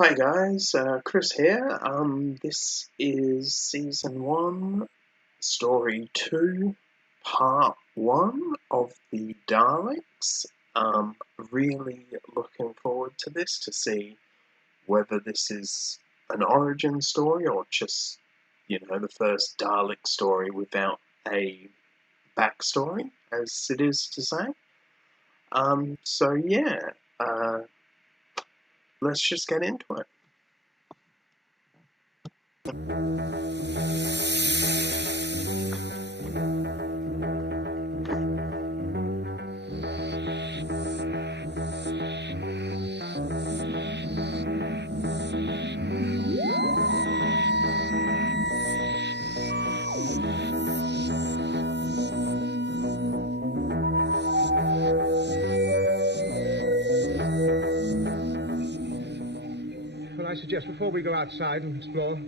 Hi guys, Chris here. This is Season 1, Story 2, Part 1 of the Daleks. Really looking forward to this to see whether this is an origin story or just, the first Dalek story without a backstory, as it is to say. So yeah, let's just get into it. I suggest before we go outside and explore,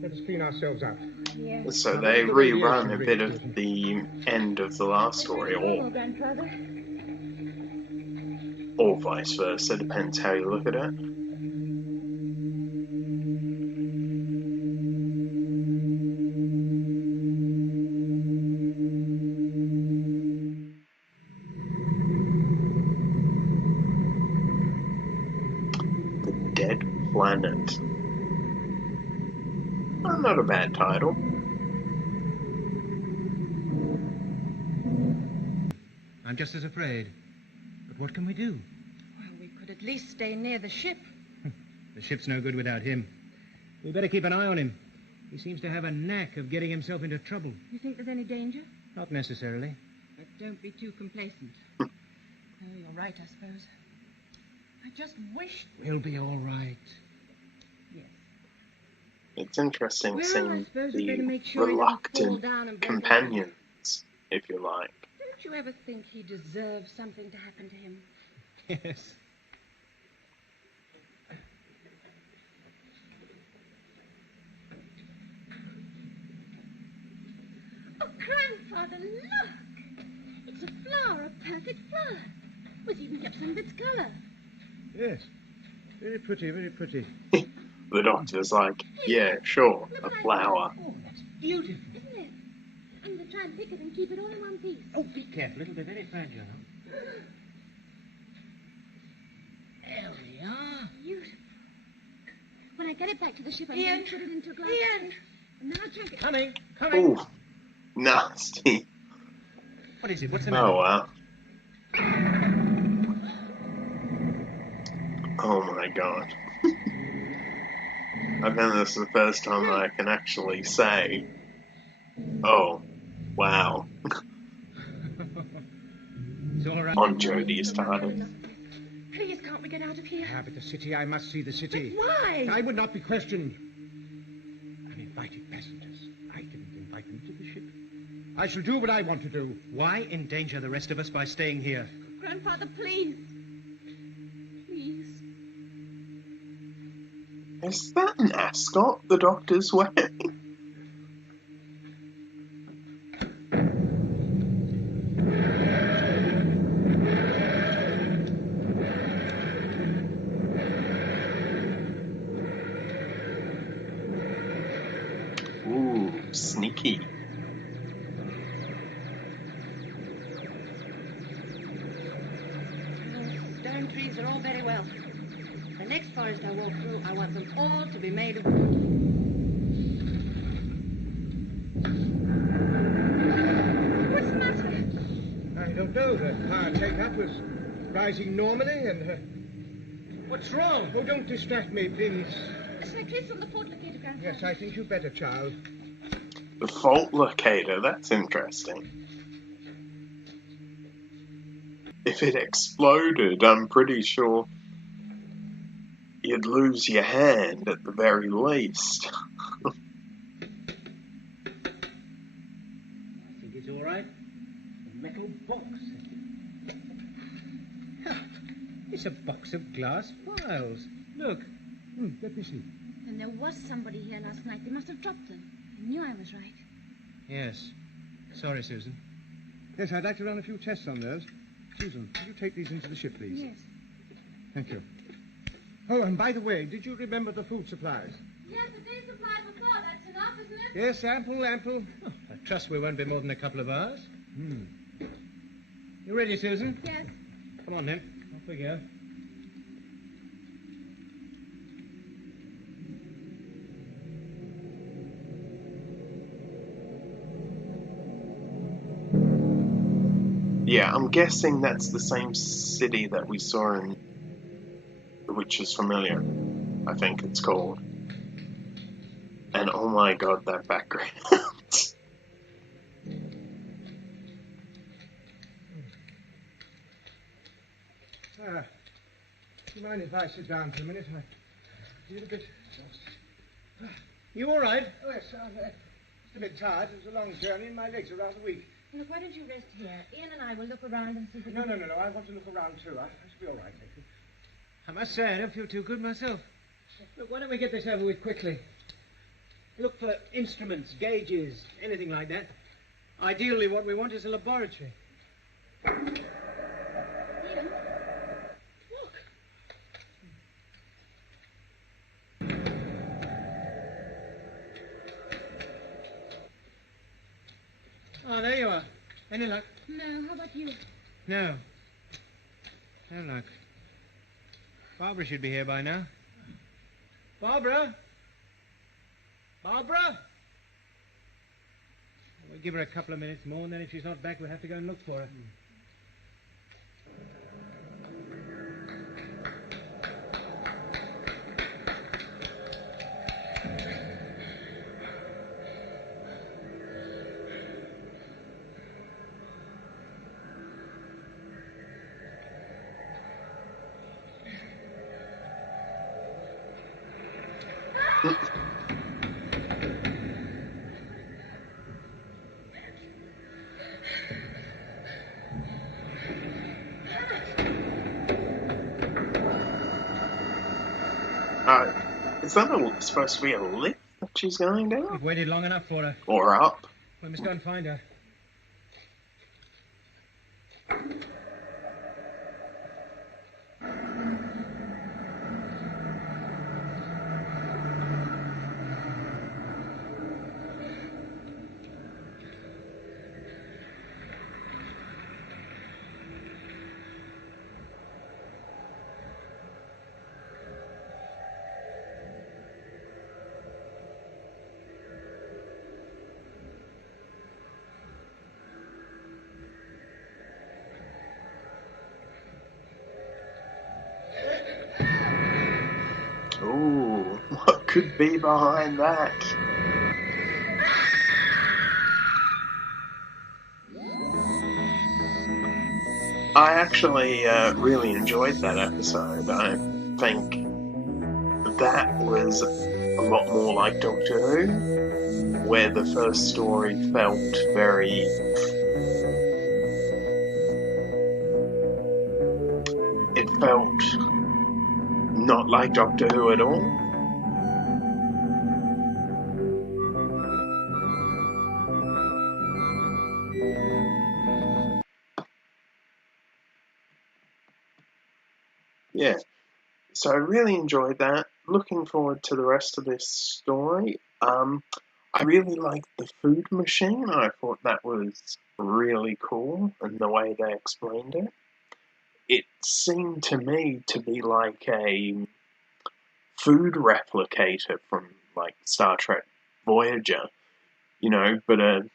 let us clean ourselves out. Yeah. So they rerun a bit of the end of the last story, or vice versa, depends how you look at it. The Dead Planet. Oh, not a bad title. I'm just as afraid. But what can we do? Well, we could at least stay near the ship. The ship's no good without him. We better keep an eye on him. He seems to have a knack of getting himself into trouble. You think there's any danger? Not necessarily. But don't be too complacent. Oh, you're right, I suppose. I just wish... We'll be all right. Yes. It's interesting seeing the sure reluctant companions, if you like. Don't you ever think he deserves something to happen to him? Yes. Oh, Grandfather, look! It's a flower, a perfect flower. We've even kept some of its colour. Yes. Very pretty, very pretty. The doctor's like, yeah, sure, a flower. Oh, that's beautiful. Isn't it? I'm going to try and pick it and keep it all in one piece. Oh, be careful. It'll be very fragile. There we are. Beautiful. When I get it back to the ship, I'm going to put it into a glass case. And then I'll drink it. Coming. Ooh, nasty. What is it? What's the matter? Oh, wow. Oh my god. I think this is the first time that I can actually say, oh, wow. It's all right. On Jodie's TARDIS. Please, can't we get out of here? Ah, but the city, I must see the city. But why? I would not be questioned. Uninvited passengers. I didn't invite them to the ship. I shall do what I want to do. Why endanger the rest of us by staying here? Grandfather, please. Please. Is that an ascot the doctor's wearing? Ooh, sneaky. Stone trees are all very well. The next forest I walk through, I want them all to be made of wood. What's the matter? I don't know. The power take-up was rising normally and... What's wrong? Oh, don't distract me, please. Shall I trace from the fault locator, Grandfather? Yes, I think you'd better, child. The fault locator, that's interesting. If it exploded, I'm pretty sure you'd lose your hand at the very least. I think it's all right. A metal box. It's a box of glass vials. Look. Let me see. Then there was somebody here last night. They must have dropped them. I knew I was right. Yes. Sorry, Susan. Yes, I'd like to run a few tests on those. Susan, could you take these into the ship, please? Yes. Thank you. Oh, and by the way, did you remember the food supplies? Yes, the day's supply for 4, that's enough, isn't it? Yes, ample. Oh, I trust we won't be more than a couple of hours. You ready, Susan? Yes. Come on, then. Off we go. Yeah, I'm guessing that's the same city that we saw in The Witch's Familiar, I think it's called. And oh my god, that background. Do you mind if I sit down for a minute? I feel a bit exhausted. You all right? Oh, yes, I'm just a bit tired. It was a long journey and my legs are rather weak. Look, why don't you rest here? Ian and I will look around and see if we No, can... I want to look around too. I should be all right, thank you. I must say, I don't feel too good myself. Look, why don't we get this over with quickly? Look for instruments, gauges, anything like that. Ideally, what we want is a laboratory. Ian? Look. Oh, there you are. Any luck? No, how about you? No. No luck. Barbara should be here by now. Barbara? Barbara? We'll give her a couple of minutes more, and then if she's not back, we'll have to go and look for her. Is that supposed to be a lift that she's going down? We've waited long enough for her. Or up? We must go and find her. Ooh, what could be behind that? I actually really enjoyed that episode. I think that was a lot more like Doctor Who, where the first story felt very... It felt not like Doctor Who at all. Yeah, so I really enjoyed that. Looking forward to the rest of this story. I really liked the food machine. I thought that was really cool, and the way they explained it. It seemed to me to be like a food replicator from like Star Trek Voyager, but a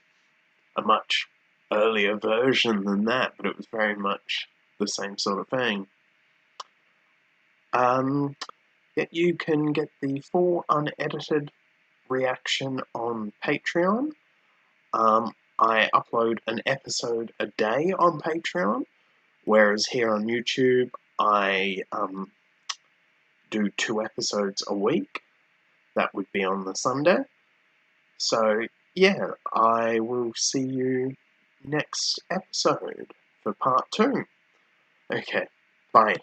much earlier version than that, but it was very much the same sort of thing. You can get the full unedited reaction on Patreon. I upload an episode a day on Patreon, whereas here on YouTube I do 2 episodes a week. That would be on the Sunday. So yeah, I will see you next episode for part 2. Okay, bye.